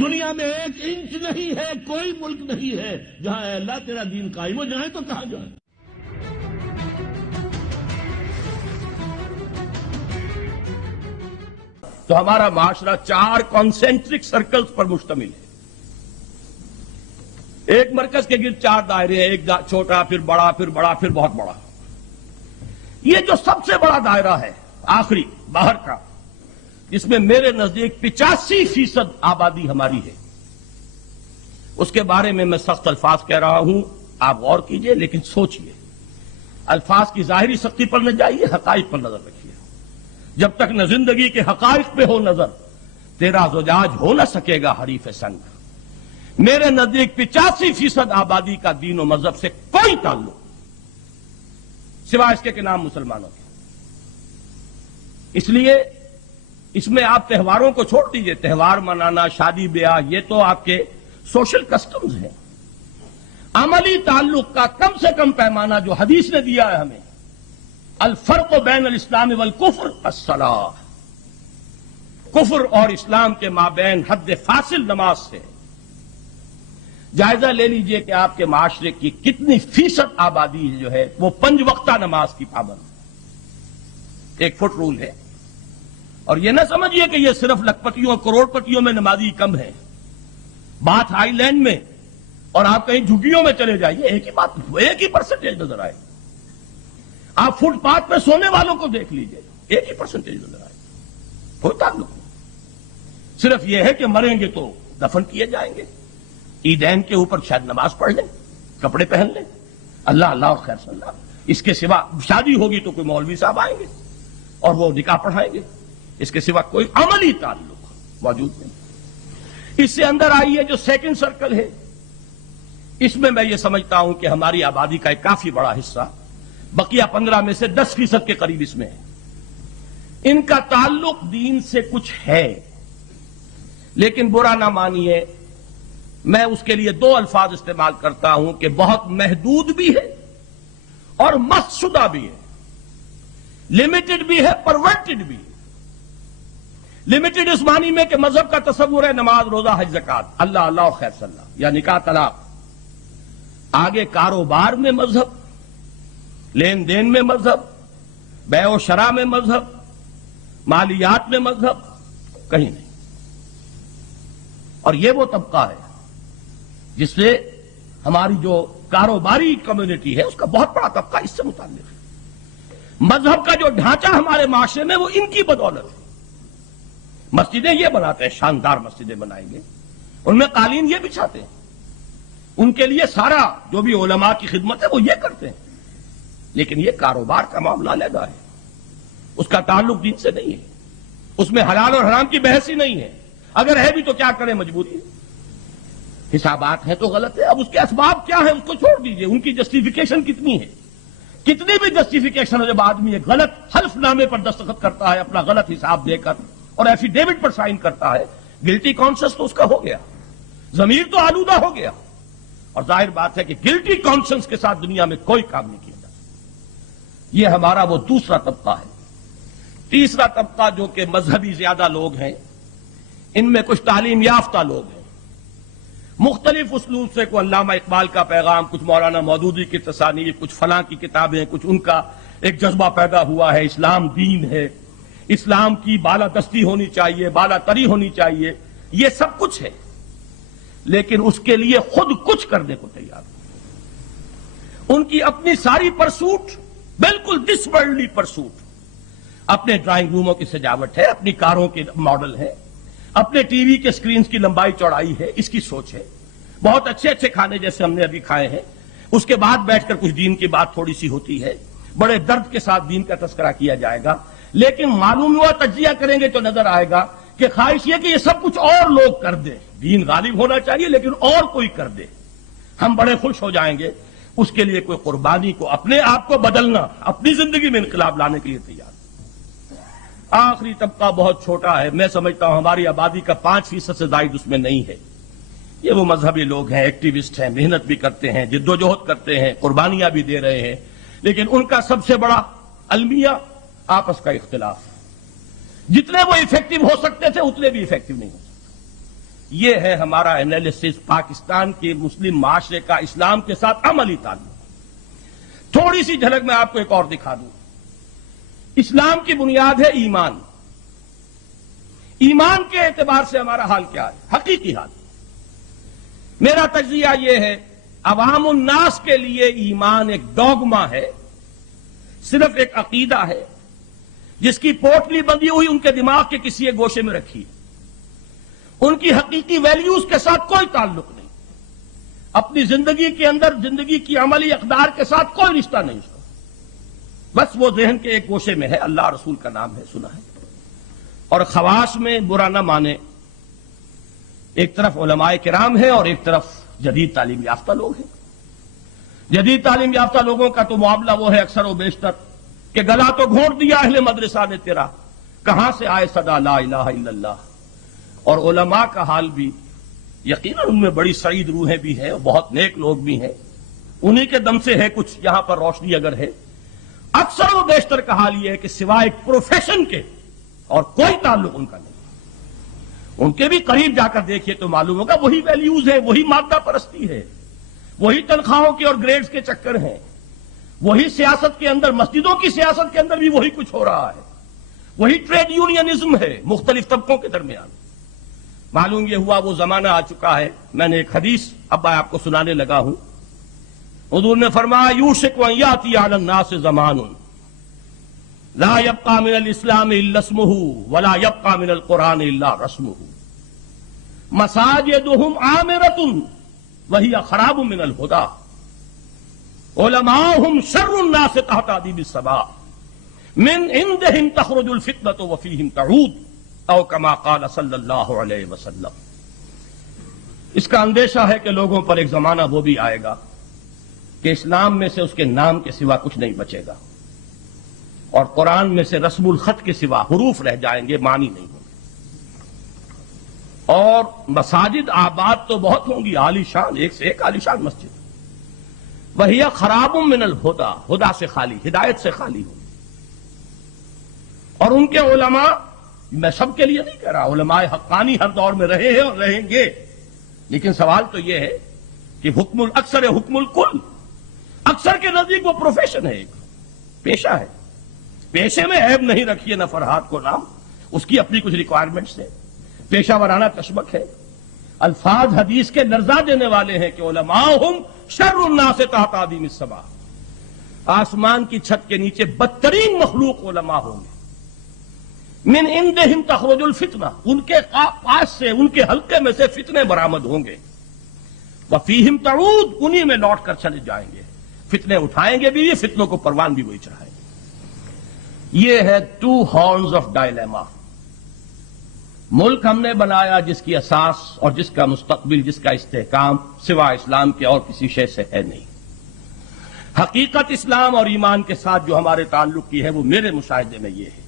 دنیا میں 1 انچ نہیں ہے، کوئی ملک نہیں ہے جہاں اے اللہ تیرا دین قائم ہو جائے تو کہاں جائے؟ تو ہمارا معاشرہ 4 کانسنٹرک سرکلز پر مشتمل ہے. ایک مرکز کے گرد 4 دائرے ہیں، ایک چھوٹا، پھر بڑا، پھر بڑا، پھر بہت بڑا. یہ جو سب سے بڑا دائرہ ہے آخری باہر کا، جس میں میرے نزدیک 85% آبادی ہماری ہے، اس کے بارے میں سخت الفاظ کہہ رہا ہوں. آپ غور کیجئے لیکن سوچئے. الفاظ کی ظاہری سختی پر نہ جائیے، حقائق پر نظر رکھیے. جب تک نہ زندگی کے حقائق پہ ہو نظر، تیرا زجاج ہو نہ سکے گا حریف سنگ. میرے نزدیک 85% آبادی کا دین و مذہب سے کوئی تعلق سوائے اس کے نام مسلمانوں کے. اس لیے اس میں آپ تہواروں کو چھوڑ دیجئے. تہوار منانا، شادی بیاہ، یہ تو آپ کے سوشل کسٹمز ہیں. عملی تعلق کا کم سے کم پیمانہ جو حدیث نے دیا ہے ہمیں، الفرق بین الاسلام والکفر الصلاۃ، کفر اور اسلام کے مابین حد فاصل نماز سے. جائزہ لے لیجئے کہ آپ کے معاشرے کی کتنی فیصد آبادی جو ہے وہ 5 وقتہ نماز کی پابند ہے. 1 فٹ رول ہے. اور یہ نہ سمجھیے کہ یہ صرف لکھپتیوں کروڑ پتیوں میں نمازی کم ہے. بات ہائی لینڈ میں اور آپ کہیں جھگیوں میں چلے جائیے، ایک ہی بات، ایک ہی پرسنٹیج نظر آئے. آپ فٹ پاتھ پہ سونے والوں کو دیکھ لیجئے، ایک ہی پرسنٹیج نظر آئے. کوئی تعلق نہیں. صرف یہ ہے کہ مریں گے تو دفن کیے جائیں گے. عیدین کے اوپر شاید نماز پڑھ لیں، کپڑے پہن لیں، اللہ اللہ اور خیر صلی اللہ. اس کے سوا شادی ہوگی تو کوئی مولوی صاحب آئیں گے اور وہ نکاح پڑھائیں گے. اس کے سوا کوئی عملی تعلق موجود نہیں. اس سے اندر آئیے جو سیکنڈ سرکل ہے، اس میں یہ سمجھتا ہوں کہ ہماری آبادی کا ایک کافی بڑا حصہ، بقیہ 15 میں سے 10% کے قریب اس میں ہے. ان کا تعلق دین سے کچھ ہے، لیکن برا نہ مانیے، میں اس کے لیے 2 الفاظ استعمال کرتا ہوں کہ بہت محدود بھی ہے اور مست شدہ بھی ہے. لمیٹڈ بھی ہے، پرورٹڈ بھی ہے. لمیٹڈ اس معنی میں کہ مذہب کا تصور ہے نماز، روزہ، حج، زکات، اللہ اللہ اور خیر صلی اللہ، یا نکاح طلاق. آگے کاروبار میں مذہب، لین دین میں مذہب، بیع و شراء میں مذہب، مالیات میں مذہب کہیں نہیں. اور یہ وہ طبقہ ہے جس سے ہماری جو کاروباری کمیونٹی ہے اس کا بہت بڑا طبقہ اس سے متعلق ہے. مذہب کا جو ڈھانچہ ہمارے معاشرے میں وہ ان کی بدولت ہے. مسجدیں یہ بناتے ہیں، شاندار مسجدیں بنائیں گے، ان میں قالین یہ بچھاتے ہیں، ان کے لیے سارا جو بھی علماء کی خدمت ہے وہ یہ کرتے ہیں. لیکن یہ کاروبار کا معاملہ علیحدہ ہے، اس کا تعلق دین سے نہیں ہے. اس میں حلال اور حرام کی بحث ہی نہیں ہے. اگر ہے بھی تو کیا کریں، مجبوری ہے. حسابات ہیں تو غلط ہے. اب اس کے اسباب کیا ہیں اس کو چھوڑ دیجئے، ان کی جسٹیفیکیشن کتنی ہے. کتنی بھی جسٹیفیکیشن ہے، جب آدمی ایک غلط حلف نامے پر دستخط کرتا ہے اپنا غلط حساب دے کر اور ایفیڈیوٹ پر سائن کرتا ہے، گلٹی کانشس تو اس کا ہو گیا، ضمیر تو آلودہ ہو گیا. اور ظاہر بات ہے کہ گلٹی کانشنس کے ساتھ دنیا میں کوئی کام نہیں کیا جا سکتا. یہ ہمارا وہ دوسرا طبقہ ہے. تیسرا طبقہ جو کہ مذہبی زیادہ لوگ ہیں، ان میں کچھ تعلیم یافتہ لوگ ہیں، مختلف اسلوب سے، کوئی علامہ اقبال کا پیغام، کچھ مولانا مودودی کی تصانیف، کچھ فلاں کی کتابیں، کچھ ان کا ایک جذبہ پیدا ہوا ہے، اسلام دین ہے، اسلام کی بالادستی ہونی چاہیے، بالا تری ہونی چاہیے، یہ سب کچھ ہے. لیکن اس کے لیے خود کچھ کرنے کو تیار ہو. ان کی اپنی ساری پرسوٹ بالکل دس ورلڈلی پرسوٹ، اپنے ڈرائنگ روموں کی سجاوٹ ہے، اپنی کاروں کے ماڈل ہیں، اپنے ٹی وی کے سکرینز کی لمبائی چوڑائی ہے، اس کی سوچ ہے. بہت اچھے اچھے کھانے جیسے ہم نے ابھی کھائے ہیں، اس کے بعد بیٹھ کر کچھ دین کی بات تھوڑی سی ہوتی ہے، بڑے درد کے ساتھ دین کا تذکرہ کیا جائے گا. لیکن معلوم ہوا تجزیہ کریں گے تو نظر آئے گا کہ خواہش یہ کہ یہ سب کچھ اور لوگ کر دیں. دین غالب ہونا چاہیے لیکن اور کوئی کر دے، ہم بڑے خوش ہو جائیں گے. اس کے لیے کوئی قربانی کو، اپنے آپ کو بدلنا، اپنی زندگی میں انقلاب لانے کے لیے تیار. آخری طبقہ بہت چھوٹا ہے، میں سمجھتا ہوں ہماری آبادی کا 5% سے زائد اس میں نہیں ہے. یہ وہ مذہبی لوگ ہیں، ایکٹیوسٹ ہیں، محنت بھی کرتے ہیں، جد و جہد کرتے ہیں، قربانیاں بھی دے رہے ہیں. لیکن ان کا سب سے بڑا المیہ آپس کا اختلاف. جتنے وہ افیکٹو ہو سکتے تھے اتنے بھی افیکٹو نہیں ہو سکتے. یہ ہے ہمارا انالیسس پاکستان کے مسلم معاشرے کا اسلام کے ساتھ عملی تعلق۔ تھوڑی سی جھلک میں آپ کو ایک اور دکھا دوں۔ اسلام کی بنیاد ہے ایمان۔ ایمان کے اعتبار سے ہمارا حال کیا ہے؟ حقیقی حال میرا تجزیہ یہ ہے، عوام الناس کے لیے ایمان ایک ڈوگما ہے، صرف ایک عقیدہ ہے جس کی پوٹلی بندی ہوئی ان کے دماغ کے کسی ایک گوشے میں رکھی، ان کی حقیقی ویلیوز کے ساتھ کوئی تعلق نہیں، اپنی زندگی کے اندر زندگی کی عملی اقدار کے ساتھ کوئی رشتہ نہیں اس کا، بس وہ ذہن کے ایک گوشے میں ہے، اللہ رسول کا نام ہے، سنا ہے۔ اور خواص میں برا نہ مانے، ایک طرف علماء کرام ہیں اور ایک طرف جدید تعلیم یافتہ لوگ ہیں۔ جدید تعلیم یافتہ لوگوں کا تو معاملہ وہ ہے اکثر و بیشتر کہ گلا تو گھونٹ دیا اہل مدرسہ نے تیرا، کہاں سے آئے صدا لا الہ الا اللہ۔ اور علماء کا حال بھی یقیناً ان میں بڑی سعید روحیں بھی ہیں اور بہت نیک لوگ بھی ہیں، انہی کے دم سے ہے کچھ یہاں پر روشنی اگر ہے۔ اکثر و بیشتر کا حال یہ ہے کہ سوائے ایک پروفیشن کے اور کوئی تعلق ان کا نہیں۔ ان کے بھی قریب جا کر دیکھیے تو معلوم ہوگا وہی ویلیوز ہے، وہی مادہ پرستی ہے، وہی تنخواہوں کے اور گریڈز کے چکر ہیں، وہی سیاست کے اندر، مسجدوں کی سیاست کے اندر بھی وہی کچھ ہو رہا ہے، وہی ٹریڈ یونینزم ہے مختلف طبقوں کے درمیان۔ معلوم یہ ہوا وہ زمانہ آ چکا ہے، میں نے ایک حدیث اب آپ کو سنانے لگا ہوں۔ حضور نے فرمایا یوشک ان یاتی علی الناس زمان لا یبقى من الاسلام الا اسمه ولا يبقى من القرآن الا رسمه مساجدهم عامرة وهي خراب من الهدى علماؤهم شر الناس تحت ادیب الصباح من عندهم تخرج الفتنة وفيهم تعود او كما قال صلی اللہ علیہ وسلم۔ اس کا اندیشہ ہے کہ لوگوں پر ایک زمانہ وہ بھی آئے گا کہ اسلام میں سے اس کے نام کے سوا کچھ نہیں بچے گا، اور قرآن میں سے رسم الخط کے سوا حروف رہ جائیں گے، معنی نہیں ہوں گے۔ اور مساجد آباد تو بہت ہوں گی، عالی شان، ایک سے ایک عالی شان مسجد، وہی خراب من الہدی، ہدا سے خالی، ہدایت سے خالی ہوں۔ اور ان کے علماء، میں سب کے لیے نہیں کہہ رہا، علماء حقانی ہر دور میں رہے ہیں اور رہیں گے، لیکن سوال تو یہ ہے کہ حکم الاکثر حکم الکل، اکثر کے نزدیک وہ پروفیشن ہے، ایک پیشہ ہے، پیشے میں عیب نہیں رکھیے نہ فرحات کو نام، اس کی اپنی کچھ ریکوائرمنٹس ہے، پیشہ ورانہ تشبک ہے۔ الفاظ حدیث کے لرزا دینے والے ہیں کہ علماؤہم شر الناس تحت ادیم السماء، آسمان کی چھت کے نیچے بدترین مخلوق علماء ہوں گے۔ من عندہم تخرج الفتنہ، ان کے پاس سے، ان کے حلقے میں سے فتنے برآمد ہوں گے، وفیہم تعود، انہی میں لوٹ کر چلے جائیں گے، فتنے اٹھائیں گے بھی، یہ فتنوں کو پروان بھی وہی چڑھائیں گے۔ یہ ہے ٹو ہارنز آف ڈائلیما۔ ملک ہم نے بنایا جس کی اساس اور جس کا مستقبل، جس کا استحکام سوا اسلام کے اور کسی شے سے ہے نہیں۔ حقیقت اسلام اور ایمان کے ساتھ جو ہمارے تعلق کی ہے وہ میرے مشاہدے میں یہ ہے